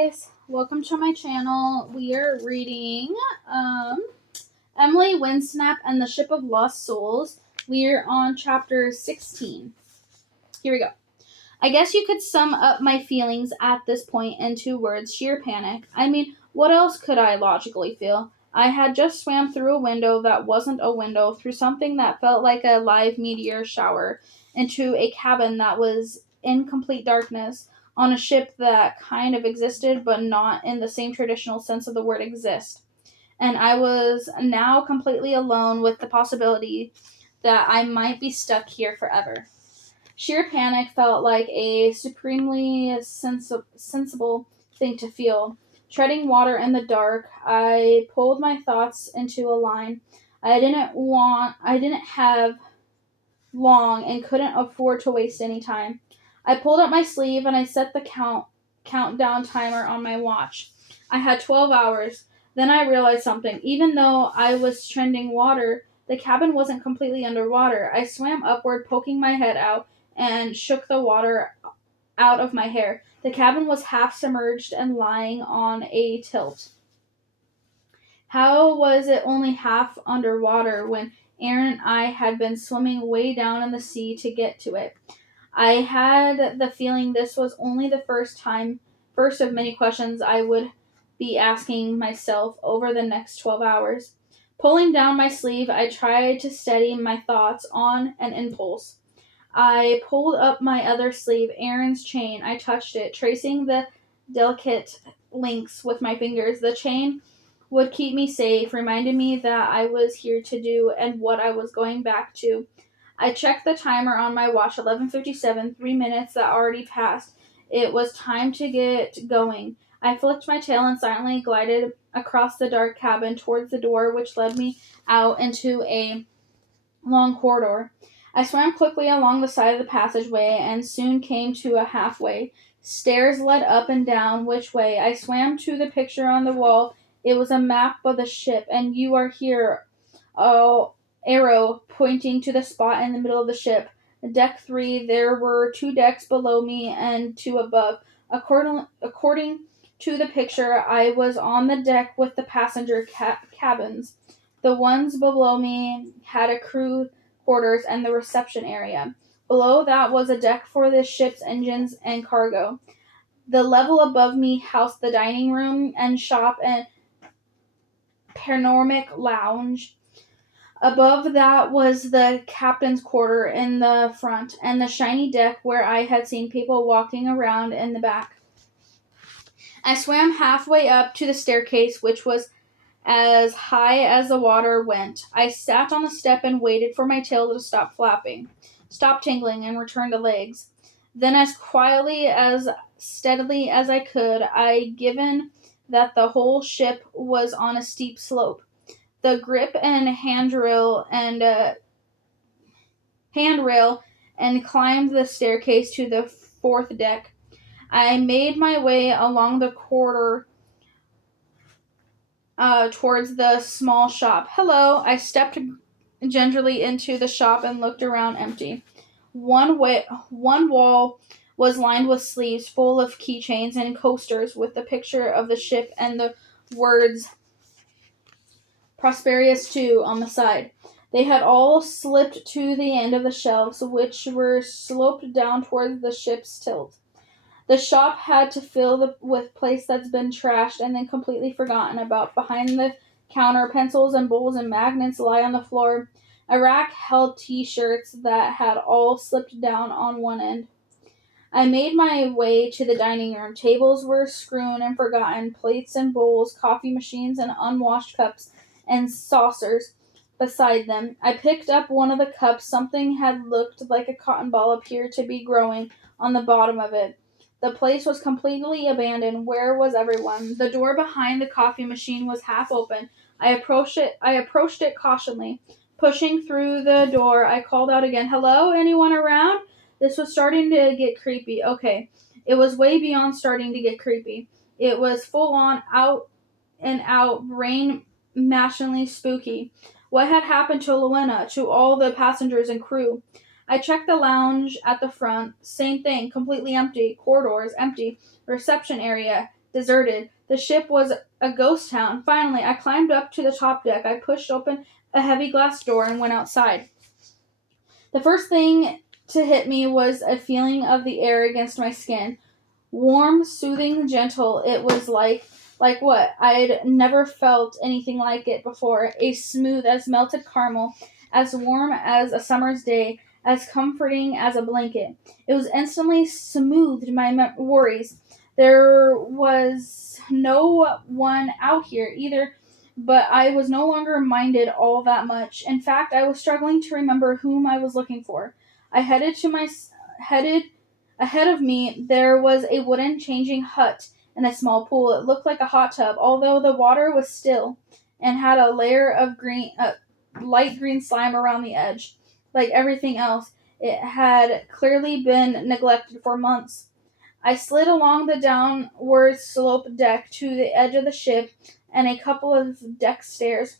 guys, welcome to my channel. We are reading Emily Windsnap and the Ship of Lost Souls. We're on chapter 16. Here we go. I guess you could sum up my feelings at this point in 2 words: sheer panic. I mean, what else could I logically feel? I had just swam through a window that wasn't a window, through something that felt like a live meteor shower, into a cabin that was in complete darkness, on a ship that kind of existed, but not in the same traditional sense of the word exist. And I was now completely alone with the possibility that I might be stuck here forever. Sheer panic felt like a supremely sensible thing to feel. Treading water in the dark, I pulled my thoughts into a line. I didn't have long and couldn't afford to waste any time. I pulled up my sleeve and I set the countdown timer on my watch. I had 12 hours. Then I realized something. Even though I was treading water, the cabin wasn't completely underwater. I swam upward, poking my head out, and shook the water out of my hair. The cabin was half submerged and lying on a tilt. How was it only half underwater when Aaron and I had been swimming way down in the sea to get to it? I had the feeling this was only the first of many questions I would be asking myself over the next 12 hours. Pulling down my sleeve, I tried to steady my thoughts on an impulse. I pulled up my other sleeve, Aaron's chain. I touched it, tracing the delicate links with my fingers. The chain would keep me safe, reminded me that I was here to do and what I was going back to. I checked the timer on my watch, 11:57, 3 minutes that already passed. It was time to get going. I flicked my tail and silently glided across the dark cabin towards the door, which led me out into a long corridor. I swam quickly along the side of the passageway and soon came to a halfway. Stairs led up and down. Which way? I swam to the picture on the wall. It was a map of the ship, and you are here. Oh, arrow pointing to the spot in the middle of the ship. Deck 3. There were 2 decks below me and 2 above. According to the picture, I was on the deck with the passenger cabins. The ones below me had a crew quarters and the reception area. Below that was a deck for the ship's engines and cargo. The level above me housed the dining room and shop and panoramic lounge. Above that was the captain's quarter in the front, and the shiny deck where I had seen people walking around in the back. I swam halfway up to the staircase, which was as high as the water went. I sat on the step and waited for my tail to stop flapping, stop tingling, and return to legs. Then, as quietly, as steadily as I could, given that the whole ship was on a steep slope, the grip and handrail and climbed the staircase to the 4th deck. I made my way along the corridor towards the small shop. Hello. I stepped gingerly into the shop and looked around, empty. One wall was lined with sleeves full of keychains and coasters with the picture of the ship and the words Prosperious 2 on the side. They had all slipped to the end of the shelves, which were sloped down towards the ship's tilt. The shop had to fill with place that's been trashed and then completely forgotten about. Behind the counter, pencils and bowls and magnets lie on the floor. A rack held T-shirts that had all slipped down on one end. I made my way to the dining room. Tables were strewn and forgotten. Plates and bowls, coffee machines, and unwashed cups and saucers beside them. I picked up one of the cups. Something had looked like a cotton ball appeared to be growing on the bottom of it. The place was completely abandoned. Where was everyone? The door behind the coffee machine was half open. I approached it cautiously. Pushing through the door, I called out again, "Hello? Anyone around?" This was starting to get creepy. Okay. It was way beyond starting to get creepy. It was full on, out and out, brain mashingly spooky. What had happened to Luena, to all the passengers and crew? I checked the lounge at the front. Same thing, completely empty. Corridors, empty. Reception area, deserted. The ship was a ghost town. Finally, I climbed up to the top deck. I pushed open a heavy glass door and went outside. The first thing to hit me was a feeling of the air against my skin. Warm, soothing, gentle. It was like what? I'd never felt anything like it before. As smooth as melted caramel, as warm as a summer's day, as comforting as a blanket. It was instantly smoothed my worries. There was no one out here either, but I was no longer minded all that much. In fact, I was struggling to remember whom I was looking for. I headed ahead of me. There was a wooden changing hut and a small pool. It looked like a hot tub, although the water was still and had a layer of light green slime around the edge. Like everything else, it had clearly been neglected for months. I slid along the downward slope deck to the edge of the ship and a couple of deck stairs.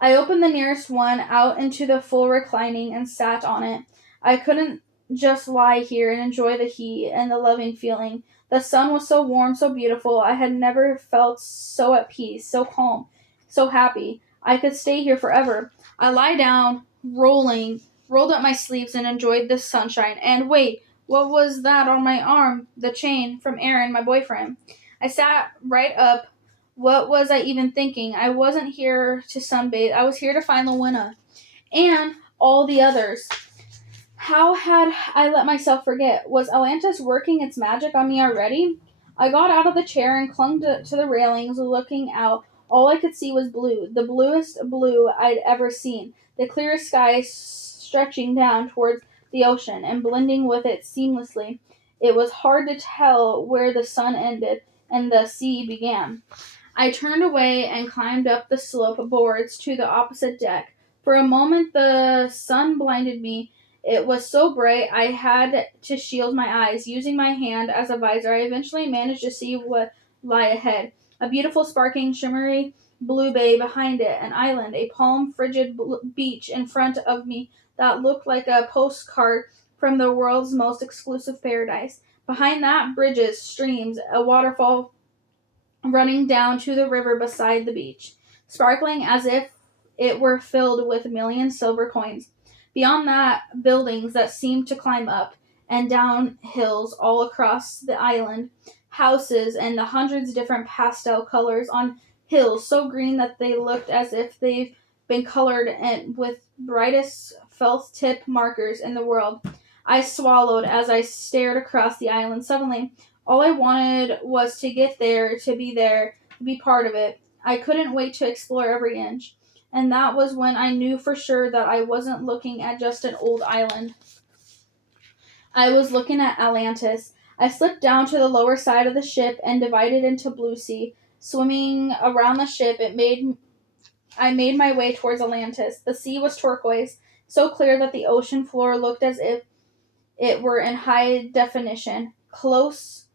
I opened the nearest one out into the full reclining and sat on it. I couldn't just lie here and enjoy the heat and the loving feeling. The sun was so warm, so beautiful. I had never felt so at peace, so calm, so happy. I could stay here forever. I lie down, rolled up my sleeves and enjoyed the sunshine. And wait, what was that on my arm? The chain from Aaron, my boyfriend. I sat right up. What was I even thinking? I wasn't here to sunbathe. I was here to find Lewina and all the others. How had I let myself forget? Was Atlantis working its magic on me already? I got out of the chair and clung to the railings, looking out. All I could see was blue, the bluest blue I'd ever seen, the clearest sky stretching down towards the ocean and blending with it seamlessly. It was hard to tell where the sun ended and the sea began. I turned away and climbed up the slope boards to the opposite deck. For a moment the sun blinded me. It was so bright I had to shield my eyes. Using my hand as a visor, I eventually managed to see what lay ahead. A beautiful, sparkling, shimmery blue bay behind it, an island, a palm frigid beach in front of me that looked like a postcard from the world's most exclusive paradise. Behind that, bridges, streams, a waterfall running down to the river beside the beach, sparkling as if it were filled with a million silver coins. Beyond that, buildings that seemed to climb up and down hills all across the island, houses and the hundreds of different pastel colors on hills so green that they looked as if they've been colored with brightest felt tip markers in the world. I swallowed as I stared across the island. Suddenly, all I wanted was to get there, to be part of it. I couldn't wait to explore every inch. And that was when I knew for sure that I wasn't looking at just an old island. I was looking at Atlantis. I slipped down to the lower side of the ship and divided into blue sea. Swimming around the ship, I made my way towards Atlantis. The sea was turquoise, so clear that the ocean floor looked as if it were in high definition. Close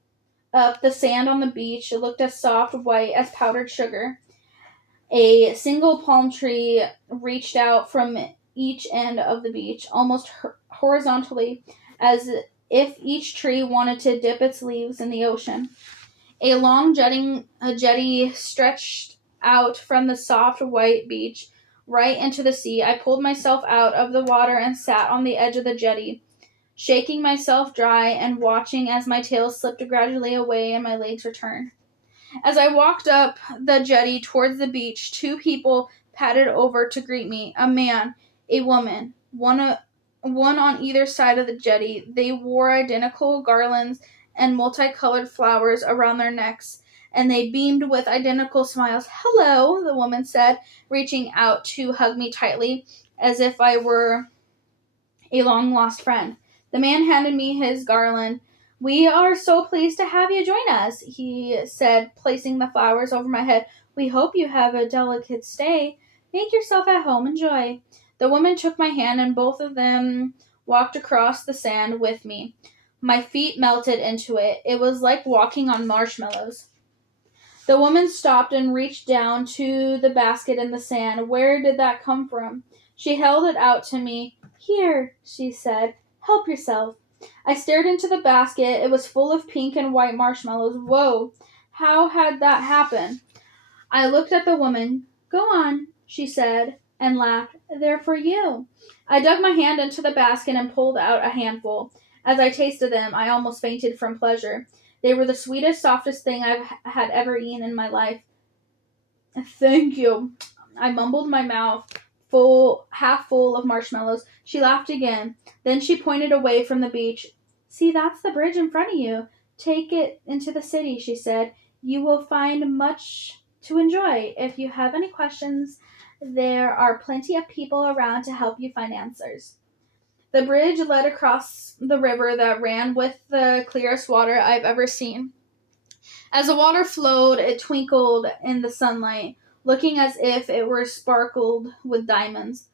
up, the sand on the beach looked as soft white as powdered sugar. A single palm tree reached out from each end of the beach, almost horizontally, as if each tree wanted to dip its leaves in the ocean. A long jetty stretched out from the soft white beach right into the sea. I pulled myself out of the water and sat on the edge of the jetty, shaking myself dry and watching as my tail slipped gradually away and my legs returned. As I walked up the jetty towards the beach, two people padded over to greet me, a man, a woman, one on either side of the jetty. They wore identical garlands and multicolored flowers around their necks, and they beamed with identical smiles. "Hello," the woman said, reaching out to hug me tightly, as if I were a long-lost friend. The man handed me his garland. "We are so pleased to have you join us," he said, placing the flowers over my head. "We hope you have a delicate stay. Make yourself at home. Enjoy." The woman took my hand, and both of them walked across the sand with me. My feet melted into it. It was like walking on marshmallows. The woman stopped and reached down to the basket in the sand. "Where did that come from?" She held it out to me. "Here," she said. "Help yourself." I stared into the basket. It was full of pink and white marshmallows. Whoa, how had that happened? I looked at the woman. Go on, she said, and laughed. They're for you. I dug my hand into the basket and pulled out a handful. As I tasted them, I almost fainted from pleasure. They were the sweetest, softest thing I've had ever eaten in my life. Thank you. I mumbled, my mouth half full of marshmallows. She laughed again. Then she pointed away from the beach. See, that's the bridge in front of you. Take it into the city, she said. You will find much to enjoy. If you have any questions, there are plenty of people around to help you find answers. The bridge led across the river that ran with the clearest water I've ever seen. As the water flowed, it twinkled in the sunlight, looking as if it were sparkled with diamonds.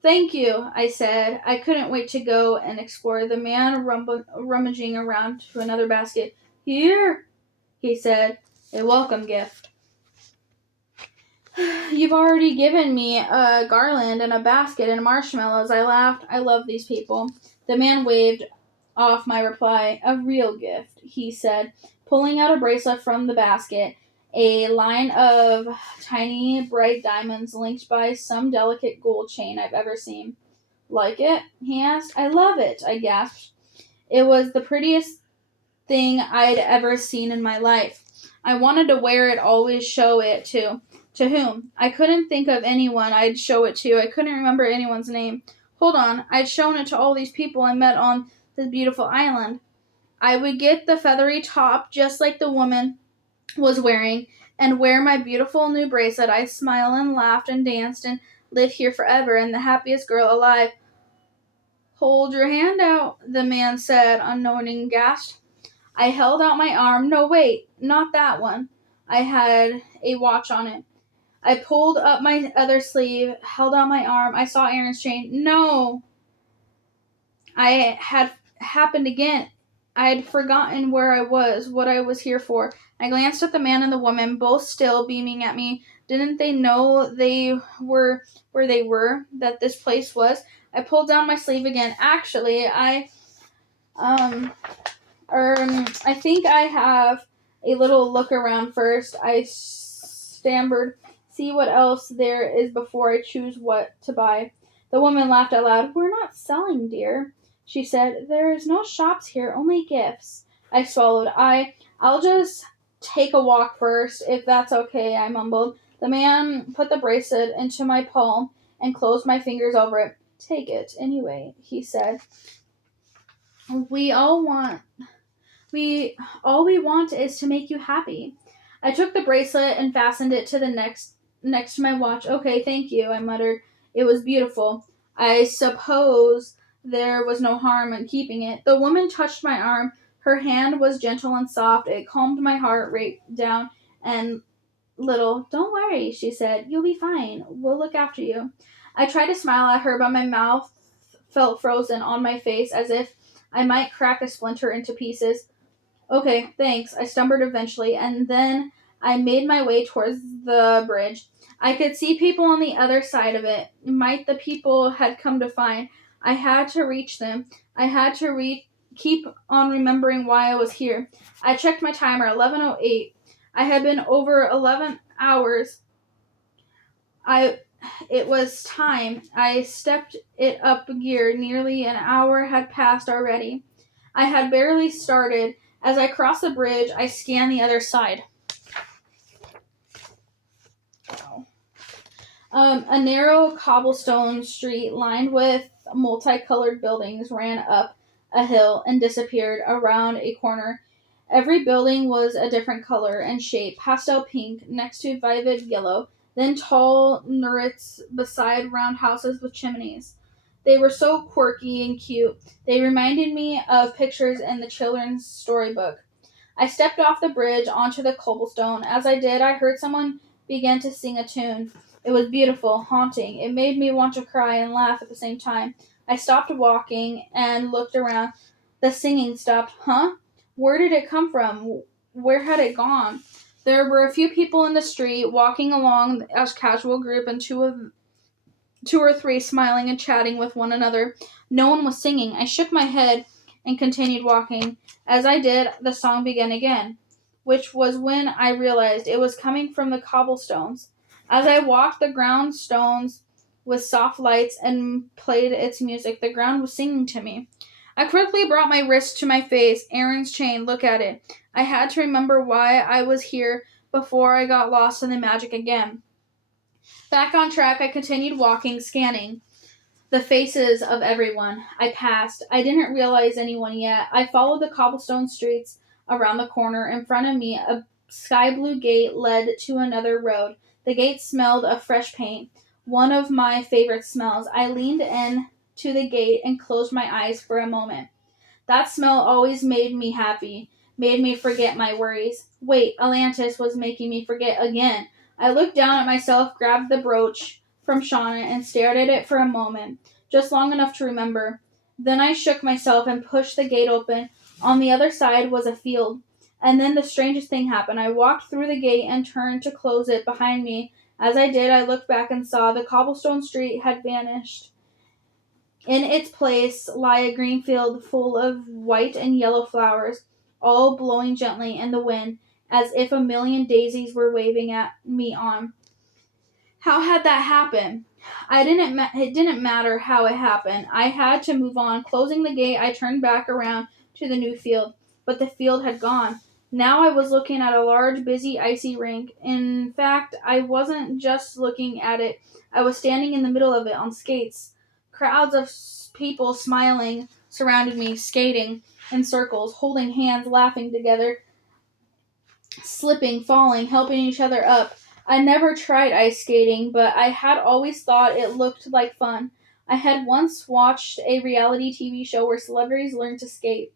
Thank you, I said. I couldn't wait to go and explore. The man rummaging around to another basket. Here, he said, a welcome gift. You've already given me a garland and a basket and marshmallows. I laughed. I love these people. The man waved off my reply. A real gift, he said, pulling out a bracelet from the basket, a line of tiny, bright diamonds linked by some delicate gold chain I've ever seen. Like it? He asked. I love it, I gasped. It was the prettiest thing I'd ever seen in my life. I wanted to wear it, always show it to. To whom? I couldn't think of anyone I'd show it to. I couldn't remember anyone's name. Hold on, I'd shown it to all these people I met on this beautiful island. I would get the feathery top just like the woman was wearing and wear my beautiful new bracelet. I smiled and laughed and danced and lived here forever and the happiest girl alive. Hold your hand out, the man said, unknowing gasped. I held out my arm. No, wait, not that one. I had a watch on it. I pulled up my other sleeve, held out my arm. I saw Aaron's chain. No! I had happened again. I had forgotten where I was, what I was here for. I glanced at the man and the woman, both still beaming at me. Didn't they know they were where they were, that this place was? I pulled down my sleeve again. Actually, I think I have a little look around first. I stammered. See what else there is before I choose what to buy. The woman laughed out loud. We're not selling, dear, she said. There is no shops here, only gifts. I swallowed. I'll just take a walk first, if that's okay, I mumbled. The man put the bracelet into my palm and closed my fingers over it. Take it, anyway, he said. All we want is to make you happy. I took the bracelet and fastened it to the next to my watch. Okay, thank you, I muttered. It was beautiful. I suppose there was no harm in keeping it. The woman touched my arm. Her hand was gentle and soft. It calmed my heart rate down and little. Don't worry, she said. You'll be fine. We'll look after you. I tried to smile at her, but my mouth felt frozen on my face as if I might crack a splinter into pieces. Okay, thanks, I stumbled eventually, and then I made my way towards the bridge. I could see people on the other side of it. Might the people had come to find. I had to reach them. I had to keep on remembering why I was here. I checked my timer, 11:08. I had been over 11 hours. It was time. I stepped it up a gear. Nearly an hour had passed already. I had barely started. As I crossed the bridge, I scanned the other side. A narrow cobblestone street lined with multicolored buildings ran up a hill and disappeared around a corner. Every building was a different color and shape, pastel pink next to vivid yellow, then tall turrets beside round houses with chimneys. They were so quirky and cute. They reminded me of pictures in the children's storybook. I stepped off the bridge onto the cobblestone. As I did, I heard someone begin to sing a tune. It was beautiful, haunting. It made me want to cry and laugh at the same time. I stopped walking and looked around. The singing stopped. Huh? Where did it come from? Where had it gone? There were a few people in the street walking along as a casual group and two or three smiling and chatting with one another. No one was singing. I shook my head. and continued walking. As I did, the song began again, which was when I realized it was coming from the cobblestones. As I walked the ground stones with soft lights and played its music, the ground was singing to me. I quickly brought my wrist to my face. Aaron's chain, look at it. I had to remember why I was here before I got lost in the magic again. Back on track, I continued walking, scanning the faces of everyone I passed. I didn't realize anyone yet. I followed the cobblestone streets around the corner. In front of me, a sky blue gate led to another road. The gate smelled of fresh paint, one of my favorite smells. I leaned in to the gate and closed my eyes for a moment. That smell always made me happy, made me forget my worries. Wait, Atlantis was making me forget again. I looked down at myself, grabbed the brooch from Shauna, and stared at it for a moment, just long enough to remember. Then I shook myself and pushed the gate open. On the other side was a field. And then the strangest thing happened. I walked through the gate and turned to close it behind me. As I did, I looked back and saw the cobblestone street had vanished. In its place lay a green field full of white and yellow flowers, all blowing gently in the wind, as if a million daisies were waving at me on. How had that happened? It didn't matter how it happened. I had to move on. Closing the gate, I turned back around to the new field, but the field had gone. Now I was looking at a large, busy, icy rink. In fact, I wasn't just looking at it. I was standing in the middle of it on skates. Crowds of people smiling surrounded me, skating in circles, holding hands, laughing together, slipping, falling, helping each other up. I never tried ice skating, but I had always thought it looked like fun. I had once watched a reality TV show where celebrities learned to skate.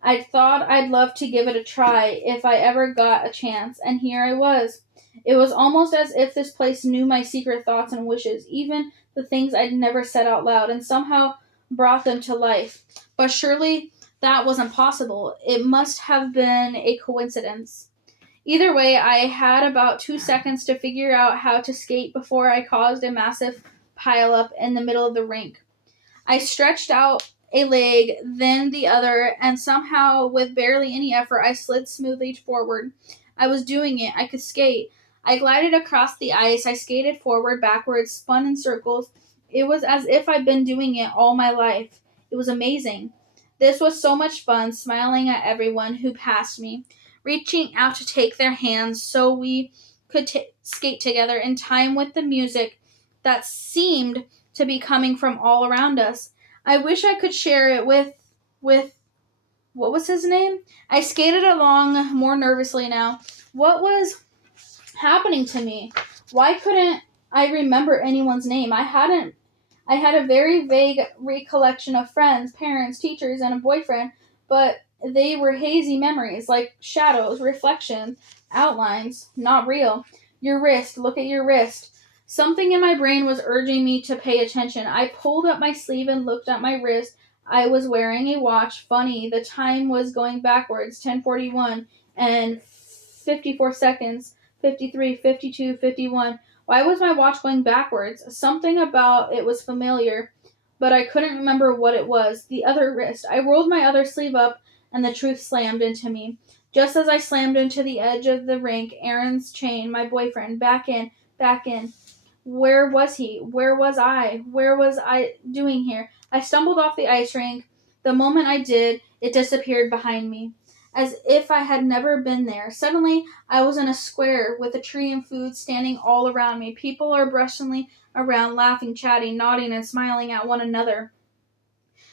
I thought I'd love to give it a try if I ever got a chance, and here I was. It was almost as if this place knew my secret thoughts and wishes, even the things I'd never said out loud, and somehow brought them to life. But surely that wasn't possible. It must have been a coincidence. Either way, I had about 2 seconds to figure out how to skate before I caused a massive pile-up in the middle of the rink. I stretched out a leg, then the other, and somehow, with barely any effort, I slid smoothly forward. I was doing it. I could skate. I glided across the ice. I skated forward, backwards, spun in circles. It was as if I'd been doing it all my life. It was amazing. This was so much fun, smiling at everyone who passed me, reaching out to take their hands so we could skate together in time with the music that seemed to be coming from all around us. I wish I could share it with what was his name? I skated along more nervously now. What was happening to me? Why couldn't I remember anyone's name? I had a very vague recollection of friends, parents, teachers, and a boyfriend, but they were hazy memories, like shadows, reflections, outlines, not real. Your wrist, look at your wrist. Something in my brain was urging me to pay attention. I pulled up my sleeve and looked at my wrist. I was wearing a watch. Funny, the time was going backwards. 10:41 and 54 seconds. 53, 52, 51. Why was my watch going backwards? Something about it was familiar, but I couldn't remember what it was. The other wrist. I rolled my other sleeve up, and the truth slammed into me. Just as I slammed into the edge of the rink, Aaron's chain, my boyfriend, back in, back in. Where was he? Where was I? Where was I doing here? I stumbled off the ice rink. The moment I did, it disappeared behind me, as if I had never been there. Suddenly, I was in a square with a tree and food standing all around me. People are bustling around, laughing, chatting, nodding, and smiling at one another.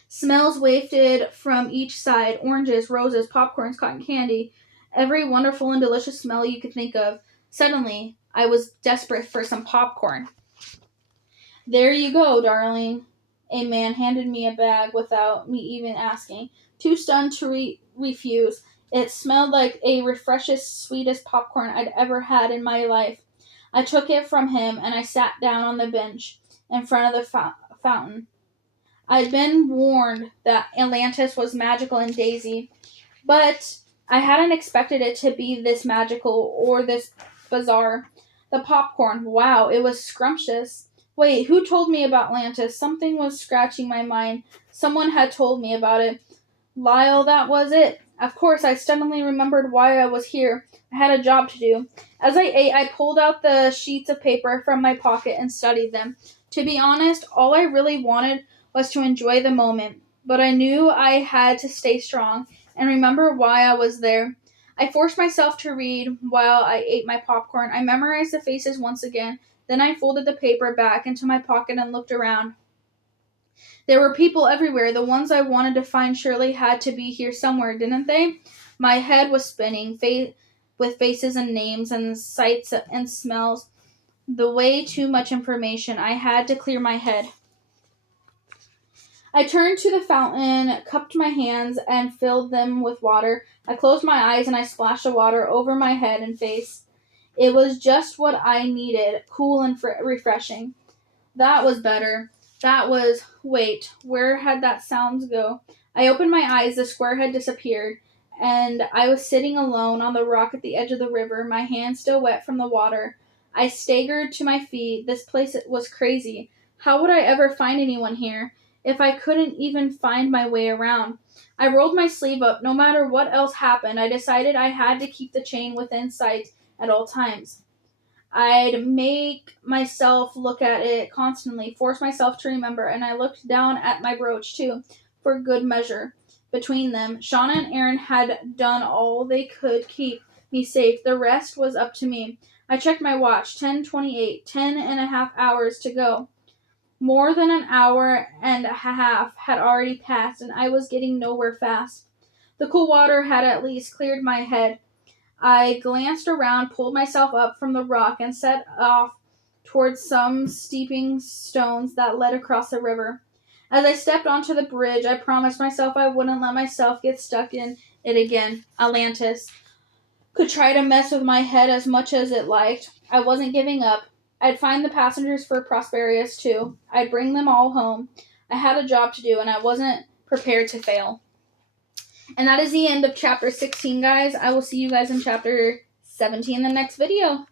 Smells wafted from each side: oranges, roses, popcorns, cotton candy, every wonderful and delicious smell you could think of. Suddenly, I was desperate for some popcorn. There you go, darling. A man handed me a bag without me even asking. Too stunned to refuse. It smelled like a freshest, sweetest popcorn I'd ever had in my life. I took it from him and I sat down on the bench in front of the fountain. I'd been warned that Atlantis was magical and daisy, but I hadn't expected it to be this magical or this bizarre. The popcorn, wow, it was scrumptious. Wait, who told me about Atlantis? Something was scratching my mind. Someone had told me about it, Lyle, that was it. Of course, I suddenly remembered why I was here. I had a job to do. As I ate, I pulled out the sheets of paper from my pocket and studied them. To be honest, all I really wanted was to enjoy the moment, but I knew I had to stay strong and remember why I was there. I forced myself to read while I ate my popcorn. I memorized the faces once again. Then I folded the paper back into my pocket and looked around. There were people everywhere. The ones I wanted to find surely had to be here somewhere, didn't they? My head was spinning, with faces and names and sights and smells. The way too much information. I had to clear my head. I turned to the fountain, cupped my hands, and filled them with water. I closed my eyes and I splashed the water over my head and face. It was just what I needed, cool and refreshing. That was better. Wait, where had that sounds go? I opened my eyes, the square had disappeared, and I was sitting alone on the rock at the edge of the river, my hands still wet from the water. I staggered to my feet. This place was crazy. How would I ever find anyone here, if I couldn't even find my way around? I rolled my sleeve up. No matter what else happened, I decided I had to keep the chain within sight at all times. I'd make myself look at it constantly, force myself to remember, and I looked down at my brooch too, for good measure. Between them, Shauna and Aaron had done all they could keep me safe. The rest was up to me. I checked my watch, 10:28, 10.5 hours to go. More than an hour and a half had already passed, and I was getting nowhere fast. The cool water had at least cleared my head. I glanced around, pulled myself up from the rock, and set off towards some steeping stones that led across the river. As I stepped onto the bridge, I promised myself I wouldn't let myself get stuck in it again. Atlantis could try to mess with my head as much as it liked. I wasn't giving up. I'd find the passengers for Prosperius too. I'd bring them all home. I had a job to do, and I wasn't prepared to fail. And that is the end of chapter 16, guys. I will see you guys in chapter 17 in the next video.